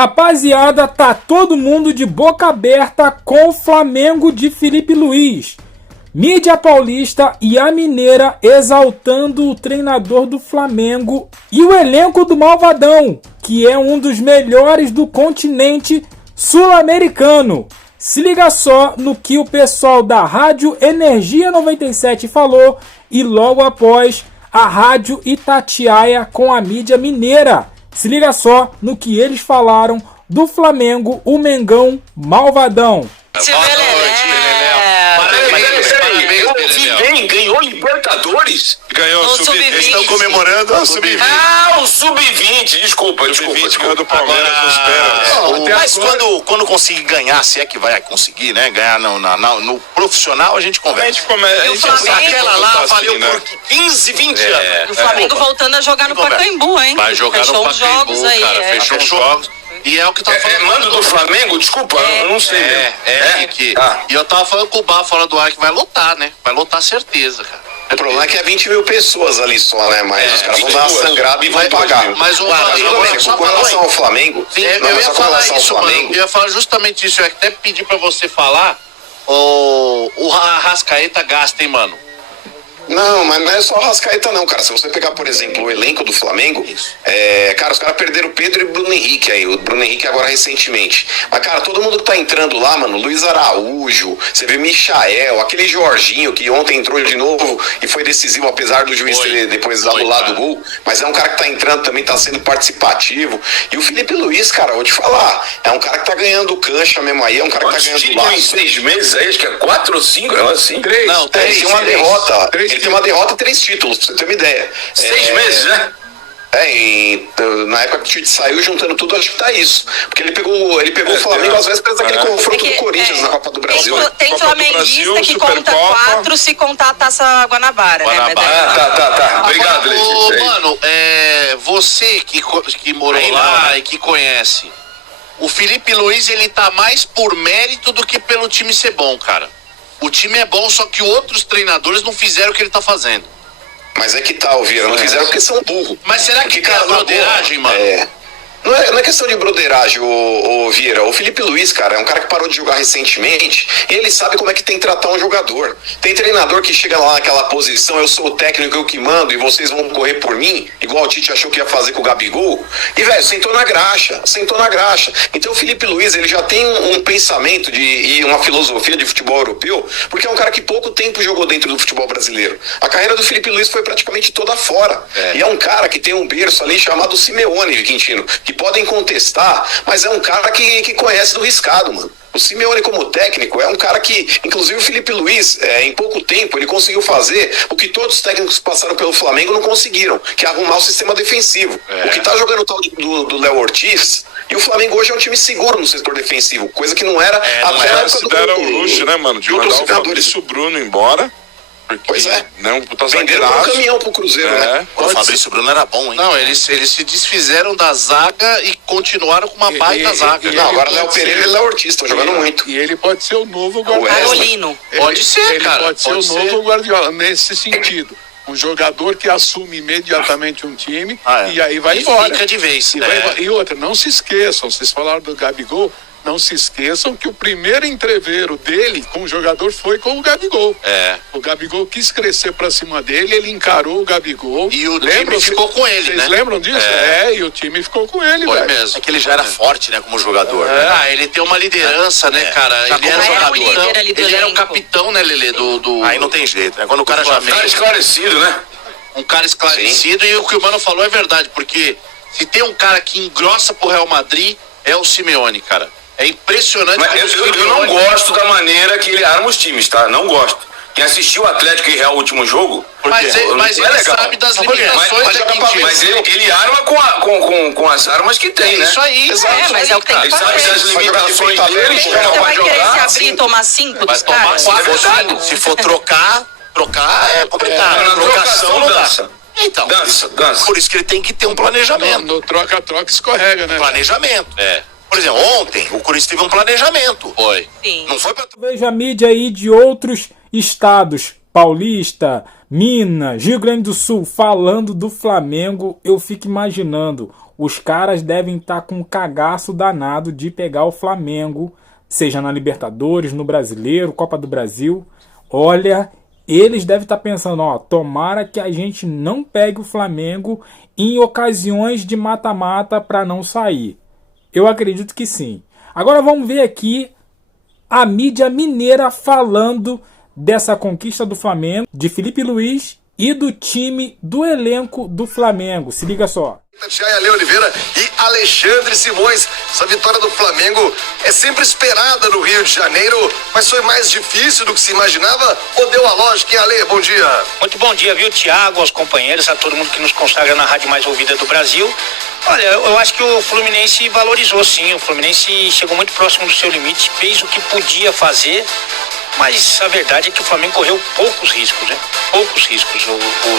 Rapaziada, tá todo mundo de boca aberta com o Flamengo de Felipe Luiz. Mídia paulista e a mineira exaltando o treinador do Flamengo e o elenco do Malvadão, que é um dos melhores do continente sul-americano. Se liga só no que o pessoal da Rádio Energia 97 falou e logo após a Rádio Itatiaia com a mídia mineira. Se liga só no que eles falaram do Flamengo, o Mengão Malvadão. Ganhou Libertadores? Ganhou o Sub-20. Eles estão comemorando o Sub-20. Ah, o Sub-20. Desculpa. Ganhou do Palmeiras nos pênaltis. Mas quando conseguir ganhar, se é que vai conseguir, né? Ganhar no profissional, a gente conversa. Aquela lá valeu por 15, 20 anos. O Flamengo voltando a jogar no Pacaembu, hein? Vai jogar no Pacaembu, cara. Fechou os jogos. E é o que eu tava falando. Mando do Flamengo? Desculpa, eu não sei. E eu tava falando com o Bar fora do ar que vai lotar, né? Vai lotar certeza, cara. O problema é que é 20 mil pessoas ali só, né? Mas os caras vão dar uma sangrada e vão pagar. Mas o Flamengo, com relação ao Flamengo, eu ia falar isso, mano. Eu ia falar justamente isso. Eu ia até pedir pra você falar. O Arrascaeta gasta, hein, mano? Não, mas não é só o Arrascaeta não, cara. Se você pegar, por exemplo, o elenco do Flamengo, cara, os caras perderam o Pedro e o Bruno Henrique aí. O Bruno Henrique agora recentemente. Mas, cara, todo mundo que tá entrando lá, mano, Luiz Araújo, você vê Michael, aquele Jorginho que ontem entrou de novo e foi decisivo, apesar do juiz ter depois anulado o gol. Mas é um cara que tá entrando também, tá sendo participativo. E o Felipe Luiz, cara, vou te falar, é um cara que tá ganhando cancha mesmo aí, é um cara que tá ganhando lá. Em 6 meses aí, acho que é 4 ou 5, é assim? 3. Não, 3. Tem uma derrota. Ele tem uma derrota e 3 títulos, pra você ter uma ideia. 6 meses, né? Na época que o Tite saiu, juntando tudo, acho que tá isso. Porque ele pegou o Flamengo às vezes daquele confronto do Corinthians na Copa do Brasil. Tem flamenguista que conta 4 se contar a Taça Guanabara, né? Tá. Obrigado, Letícia. Mano, você que morou lá e que conhece, o Felipe Luiz, ele tá mais por mérito do que pelo time ser bom, cara. O time é bom, só que outros treinadores não fizeram o que ele tá fazendo. Mas é que tal, Vieira? Não fizeram porque são burros. Mas será que é broderagem, mano? Não é questão de broderagem, ô Vieira. O Felipe Luiz, cara, é um cara que parou de jogar recentemente e ele sabe como é que tem que tratar um jogador. Tem treinador que chega lá naquela posição, eu sou o técnico, eu que mando e vocês vão correr por mim, igual o Tite achou que ia fazer com o Gabigol. E, velho, sentou na graxa. Então o Felipe Luiz, ele já tem um pensamento e uma filosofia de futebol europeu, porque é um cara que pouco tempo jogou dentro do futebol brasileiro. A carreira do Felipe Luiz foi praticamente toda fora. E é um cara que tem um berço ali chamado Simeone, Quintino, que podem contestar, mas é um cara que conhece do riscado, mano. O Simeone como técnico é um cara que, inclusive o Felipe Luiz, em pouco tempo, ele conseguiu fazer o que todos os técnicos que passaram pelo Flamengo não conseguiram, que é arrumar o sistema defensivo. O que tá jogando o tal do Léo Ortiz, e o Flamengo hoje é um time seguro no setor defensivo, coisa que não era até a época se deram o luxo, né, mano, de mandar o Fabrício Bruno embora. Pois é. Não, tá venderam um caminhão pro Cruzeiro, né? O Fabrício Bruno era bom, hein? Não, eles se desfizeram da zaga e continuaram com uma baita zaga. Não, agora Léo Pereira e Léo Ortiz estão jogando muito. E ele pode ser o novo Guardiola. Carolino. Pode ser, cara. Pode ser o novo Guardiola, nesse sentido. Um jogador que assume imediatamente um time e aí vai embora. Fica de vez. E outra, não se esqueçam, vocês falaram do Gabigol, não se esqueçam que o primeiro entreveiro dele com o jogador foi com o Gabigol. O Gabigol quis crescer pra cima dele, ele encarou o Gabigol. E o time ficou com ele, Vocês né? lembram disso? E o time ficou com ele, Foi velho. mesmo. É que ele já era forte, né, como jogador. Ele tem uma liderança, né, cara? Ele era jogador. Ele era o capitão, né, Lelê, do... Aí não tem jeito, né? Quando o cara já vem... Um cara esclarecido, né? Um cara esclarecido. E o que o Mano falou é verdade, porque se tem um cara que engrossa pro Real Madrid, é o Simeone, cara. É impressionante. Mas eu não gosto da maneira que ele arma os times, tá? Não gosto. Quem assistiu o Atlético e Real último jogo... Mas ele sabe das limitações mas ele arma com as armas que tem, né? Isso aí. Mas é o que tem que fazer. Ele sabe das limitações dele, Você vai querer se abrir e tomar 5 dos caras? Se for trocar é complicado. Na trocação dança. Então, dança. Por isso que ele tem que ter um planejamento. No troca-troca escorrega, né? Planejamento. Por exemplo, ontem o Corinthians teve um planejamento. Foi. Sim. Não foi pra... Veja a mídia aí de outros estados. Paulista, Minas, Rio Grande do Sul, falando do Flamengo, eu fico imaginando, os caras devem estar com um cagaço danado de pegar o Flamengo, seja na Libertadores, no Brasileiro, Copa do Brasil. Olha, eles devem estar pensando, ó, tomara que a gente não pegue o Flamengo em ocasiões de mata-mata para não sair. Eu acredito que sim. Agora vamos ver aqui a mídia mineira falando dessa conquista do Flamengo, de Filipe Luiz e do time, do elenco do Flamengo. Se liga só. Ale Oliveira e Alexandre Simões. Essa vitória do Flamengo é sempre esperada no Rio de Janeiro, mas foi mais difícil do que se imaginava ou deu a lógica, hein, Ale? Bom dia. Muito bom dia, viu, Thiago, aos companheiros, a todo mundo que nos consagra na rádio mais ouvida do Brasil. Olha, eu acho que o Fluminense valorizou sim, o Fluminense chegou muito próximo do seu limite, fez o que podia fazer, mas a verdade é que o Flamengo correu poucos riscos, né? Poucos riscos.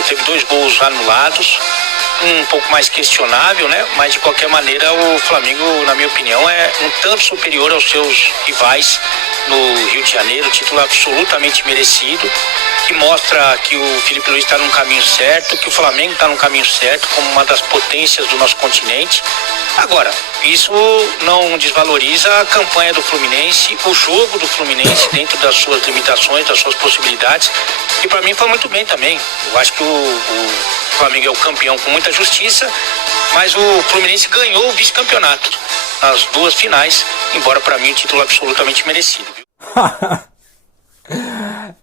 Teve 2 gols anulados, um pouco mais questionável, né? Mas de qualquer maneira o Flamengo, na minha opinião, é um tanto superior aos seus rivais no Rio de Janeiro, título absolutamente merecido, que mostra que o Filipe Luiz está num caminho certo, que o Flamengo está num caminho certo, como uma das potências do nosso continente. Agora, isso não desvaloriza a campanha do Fluminense, o jogo do Fluminense dentro das suas limitações, das suas possibilidades, e para mim foi muito bem também. Eu acho que o Flamengo é o campeão com muita justiça, mas o Fluminense ganhou o vice-campeonato nas 2 finais, embora para mim o título absolutamente merecido.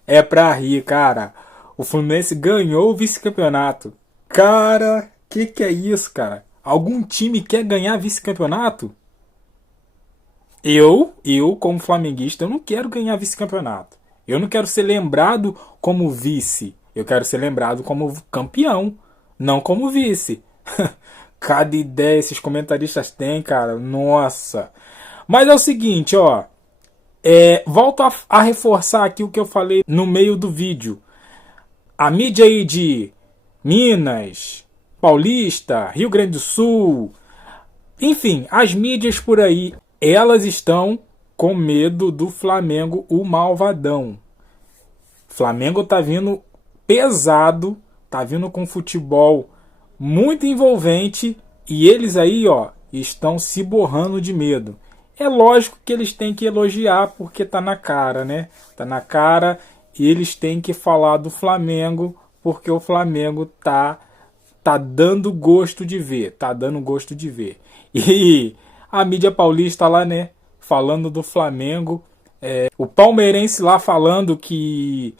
É pra rir, cara. O Fluminense ganhou o vice-campeonato. Cara, que é isso, cara? Algum time quer ganhar vice-campeonato? Eu, como flamenguista, eu não quero ganhar vice-campeonato. Eu não quero ser lembrado como vice. Eu quero ser lembrado como campeão, não como vice. Cada ideia esses comentaristas têm, cara. Nossa. Mas é o seguinte, ó. Volto a reforçar aqui o que eu falei no meio do vídeo. A mídia aí de Minas, Paulista, Rio Grande do Sul, enfim, as mídias por aí, elas estão com medo do Flamengo, o malvadão. Flamengo tá vindo pesado, tá vindo com futebol muito envolvente e eles aí, ó, estão se borrando de medo. É lógico que eles têm que elogiar porque tá na cara, né? Tá na cara e eles têm que falar do Flamengo porque o Flamengo tá dando gosto de ver, tá dando gosto de ver. E a mídia paulista lá, né, falando do Flamengo, o palmeirense lá falando que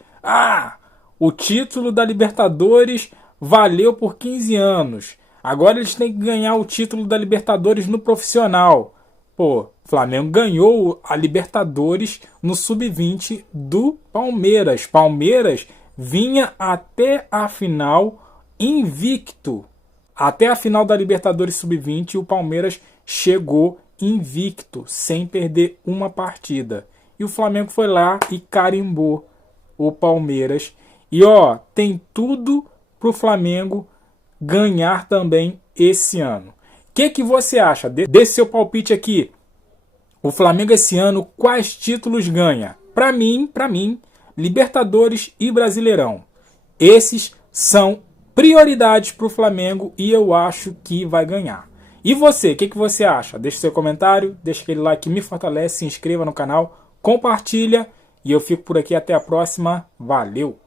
o título da Libertadores valeu por 15 anos. Agora eles têm que ganhar o título da Libertadores no profissional. Pô, o Flamengo ganhou a Libertadores no Sub-20 do Palmeiras. Palmeiras vinha até a final invicto. Até a final da Libertadores Sub-20 o Palmeiras chegou invicto, sem perder uma partida. E o Flamengo foi lá e carimbou o Palmeiras. E ó, tem tudo pro Flamengo ganhar também esse ano. O que você acha? Dê seu palpite aqui. O Flamengo esse ano, quais títulos ganha? Para mim, Libertadores e Brasileirão. Esses são prioridades para o Flamengo e eu acho que vai ganhar. E você, o que você acha? Deixe seu comentário, deixa aquele like que me fortalece, se inscreva no canal, compartilha e eu fico por aqui até a próxima. Valeu!